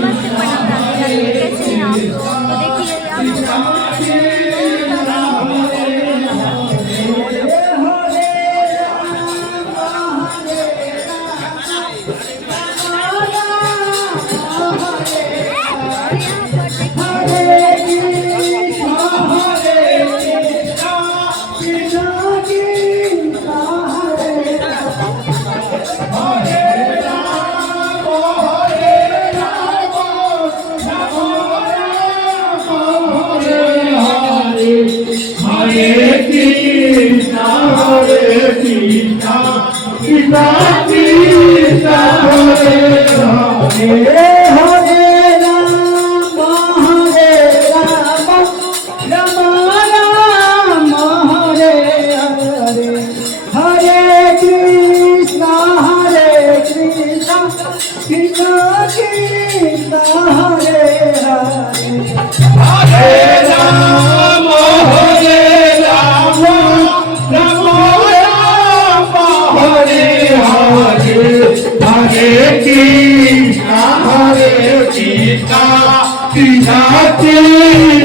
नमस्ते प्रणाम राधे राधे। कैसे हैं आप लोग? तो देखिए Hare Krishna, Krishna Krishna